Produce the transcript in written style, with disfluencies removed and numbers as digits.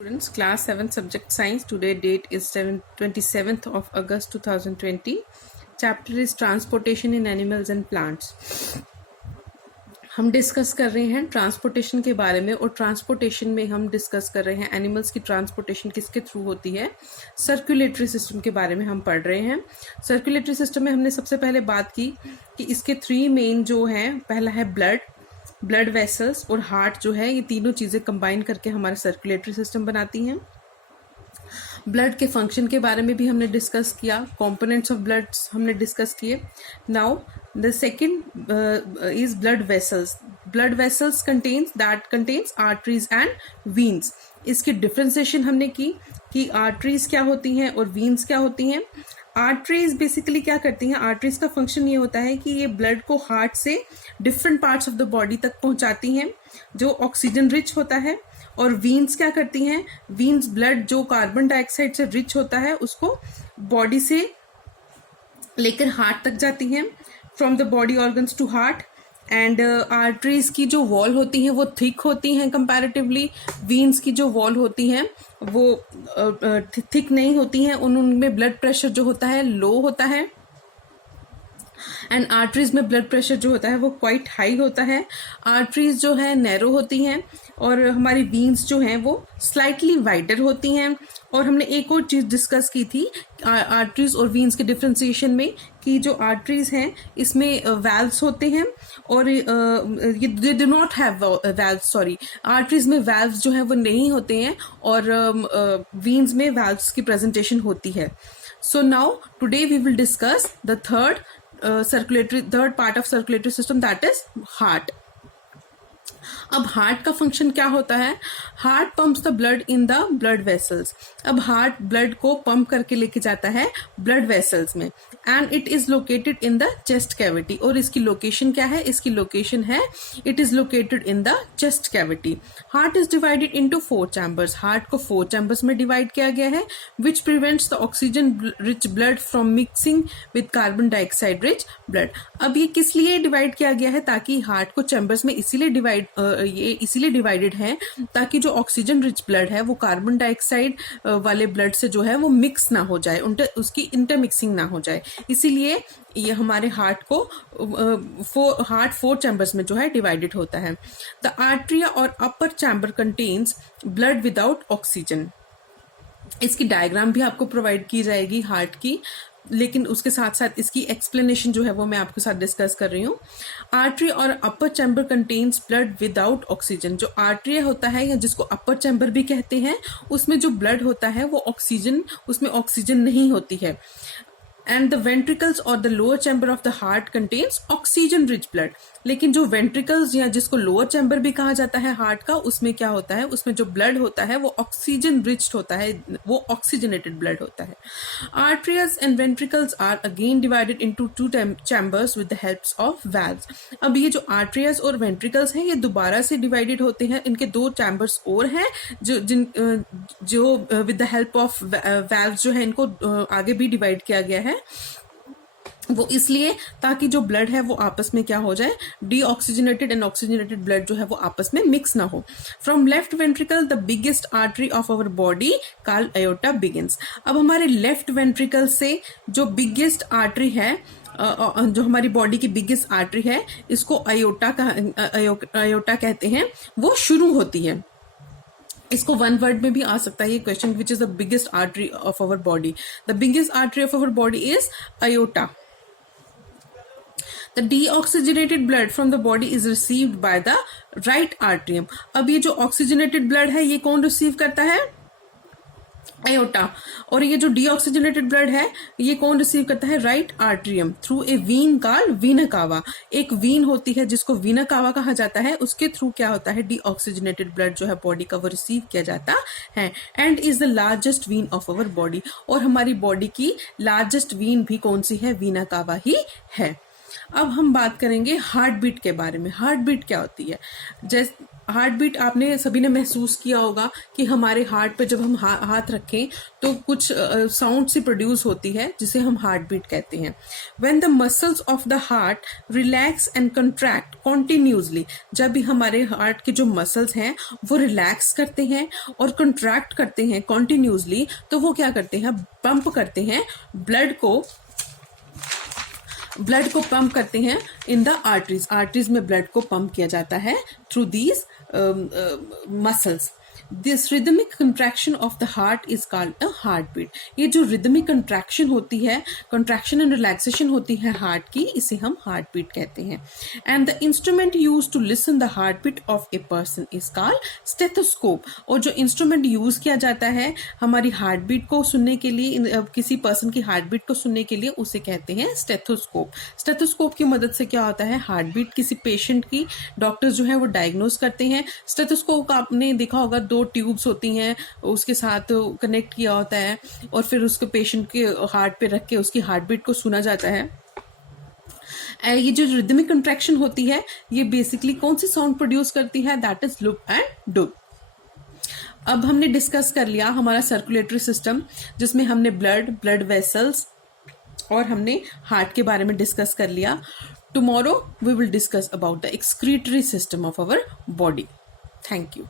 Students, class 7 subject science. Today date is 27th of August 2020. Chapter is transportation in animals and plants. हम discuss कर रहे हैं transportation के बारे में और ट्रांसपोर्टेशन में हम डिस्कस कर रहे हैं एनिमल्स की ट्रांसपोर्टेशन किसके थ्रू होती है। सर्कुलेटरी सिस्टम के बारे में हम पढ़ रहे हैं। सर्कुलेटरी सिस्टम में हमने सबसे पहले बात की कि इसके 3 मेन जो हैं, पहला है ब्लड वेसल्स और हार्ट जो है, ये तीनों चीज़ें कंबाइन करके हमारा सर्कुलेटरी सिस्टम बनाती हैं। ब्लड के फंक्शन के बारे में भी हमने डिस्कस किया, कंपोनेंट्स ऑफ ब्लड हमने डिस्कस किए। Now the second is blood vessels contains arteries and veins. इसकी डिफ्रेंसिएशन हमने की कि आर्टरीज क्या होती हैं और वीन्स क्या होती हैं। आर्टरीज बेसिकली क्या करती हैं, आर्टरीज का फंक्शन ये होता है कि ये ब्लड को हार्ट से different parts of the body तक पहुंचाती हैं जो ऑक्सीजन रिच होता है। और वीन्स क्या करती हैं, वीन्स ब्लड जो कार्बन डाइऑक्साइड से रिच होता है उसको बॉडी से लेकर हार्ट तक जाती हैं, from the body organs to heart. And arteries की जो वॉल होती हैं वो थिक होती हैं कंपैरेटिवली। वीन्स की जो वॉल होती हैं वो थिक नहीं होती हैं, उनमें ब्लड प्रेशर जो होता है लो होता है। एंड आर्टरीज में ब्लड प्रेशर जो होता है वो क्वाइट हाई होता है। आर्टरीज जो है नैरो होती हैं और हमारी वीन्स जो हैं वो स्लाइटली वाइडर होती हैं। और हमने एक और चीज डिस्कस की थी आर्टरीज और वीन्स के डिफ्रेंसिएशन में, कि जो आर्टरीज हैं इसमें वैल्व्स होते हैं और ये they do not have valves, arteries में वैल्व्स जो हैं वो नहीं होते हैं और वीन्स में वैल्व्स की प्रेजेंटेशन होती है। So now today we will discuss the third part of circulatory system, that is heart. अब हार्ट का फंक्शन क्या होता है, heart pumps the blood in the blood vessels. अब हार्ट ब्लड को पंप करके लेके जाता है ब्लड वेसल्स में and it is located in the chest cavity. और इसकी लोकेशन क्या है, इसकी लोकेशन है it is located in the chest cavity. Heart is divided into 4 chambers. Heart को 4 चैम्बर्स में डिवाइड किया गया है which prevents the oxygen rich blood from mixing with carbon dioxide rich blood. अब ये किस लिए डिवाइड किया गया है, ताकि हार्ट को चैम्बर्स में इसीलिए डिवाइडेड है ताकि जो ऑक्सीजन रिच ब्लड है वो कार्बन डाइऑक्साइड वाले ब्लड से जो है वो मिक्स ना हो जाए, उसकी इंटरमिक्सिंग ना हो जाए। इसीलिए ये हमारे हार्ट को 4 चैम्बर्स में जो है डिवाइडेड होता है। द आर्टरिया और upper chamber contains blood without oxygen. इसकी डायग्राम भी आपको प्रोवाइड की जाएगी हार्ट की, लेकिन उसके साथ साथ इसकी एक्सप्लेनेशन जो है वो मैं आपके साथ डिस्कस कर रही हूँ। आर्टरी और upper chamber contains blood without oxygen. जो आर्टरी होता है या जिसको अपर चैम्बर भी कहते हैं, उसमें जो ब्लड होता है वो उसमें ऑक्सीजन नहीं होती है। एंड द वेंट्रिकल्स और the lower chamber of the heart contains oxygen rich blood. लेकिन जो वेंट्रिकल्स या जिसको लोअर चैम्बर भी कहा जाता है हार्ट का, उसमें क्या होता है, उसमें जो ब्लड होता है वो ऑक्सीजन रिच होता है, वो ऑक्सीजनेटेड ब्लड होता है। Atria and ventricles are again divided into 2 chambers with the helps of valves. अब ये जो आर्टरियस और वेंट्रिकल्स हैं ये दोबारा से डिवाइडेड होते हैं, इनके 2 चैम्बर्स और हैं जो with the help of valves जो है इनको आगे भी डिवाइड किया गया है। वो इसलिए ताकि जो ब्लड है वो आपस में क्या हो जाए, डीऑक्सीजनेटेड एंड ऑक्सीजनेटेड ब्लड जो है वो आपस में मिक्स ना हो। From left ventricle the biggest artery of our body called aorta begins. अब हमारे लेफ्ट वेंट्रिकल से जो बिगेस्ट आर्टरी है, जो हमारी बॉडी की बिगेस्ट आर्टरी है, इसको अयोटा कहते हैं, वो शुरू होती है। इसको 1 वर्ड में भी आ सकता है ये question, which is the biggest artery of our body. The biggest artery of our body is aorta. The deoxygenated blood from the body is received by the right atrium. अब ये जो ऑक्सीजनेटेड ब्लड है ये कौन receive करता है, aorta. और ये जो डीऑक्सीजनेटेड ब्लड है ये कौन रिसीव करता है, right atrium, through a vein called vena cava. एक वीन होती है जिसको वीना कावा कहा जाता है, उसके थ्रू क्या होता है, डीऑक्सीजनेटेड ब्लड जो है बॉडी का वो रिसीव किया जाता है। And is the largest vein of our body. और हमारी बॉडी की लार्जेस्ट वीन भी कौन सी है, वीना कावा ही है। अब हम बात करेंगे हार्ट बीट के बारे में। हार्ट बीट क्या होती है, जैसे हार्ट बीट आपने सभी ने महसूस किया होगा कि हमारे हार्ट पे जब हम हाथ रखें तो कुछ साउंड सी प्रोड्यूस होती है जिसे हम हार्ट बीट कहते हैं. When the muscles of the heart relax and contract continuously, जब भी हमारे हार्ट के जो मसल्स हैं वो रिलैक्स करते हैं और कंट्रैक्ट करते हैं कॉन्टिन्यूसली, तो वो क्या करते हैं, पंप करते हैं ब्लड को पंप करते हैं इन द आर्टरीज में ब्लड को पंप किया जाता है through these muscles. This rhythmic contraction of the heart is called a heart beat. ये जो रिदमिक कंट्रैक्शन होती है, कंट्रैक्शन एंड रिलैक्सेशन होती है हार्ट की, इसे हम हार्ट बीट कहते हैं. And the instrument use to listen the heart beat of a person is called stethoscope. और जो इंस्ट्रूमेंट यूज किया जाता है हमारी हार्ट बीट को सुनने के लिए, किसी पर्सन की हार्ट बीट को सुनने के लिए, उसे कहते हैं स्टेथोस्कोप. स्टेथोस्कोप की मदद से क्या होता है, हार्ट बीट किसी पेशेंट की डॉक्टर्स जो है वो डायग्नोज करते हैं. स्टेथोस्कोप का आपने देखा होगा, 2 ट्यूब्स होती हैं, उसके साथ कनेक्ट किया होता है और फिर उसको पेशेंट के हार्ट पे रख के उसकी हार्ट बीट को सुना जाता है. ये जो रिदमिक कंट्रैक्शन होती है ये बेसिकली कौन सी साउंड प्रोड्यूस करती है, दैट इज लूप एंड डुप. अब हमने डिस्कस कर लिया हमारा सर्कुलेटरी सिस्टम, जिसमें हमने ब्लड वेसल्स और हमने हार्ट के बारे में डिस्कस कर लिया. Tomorrow we will discuss about the excretory system of our body. Thank you.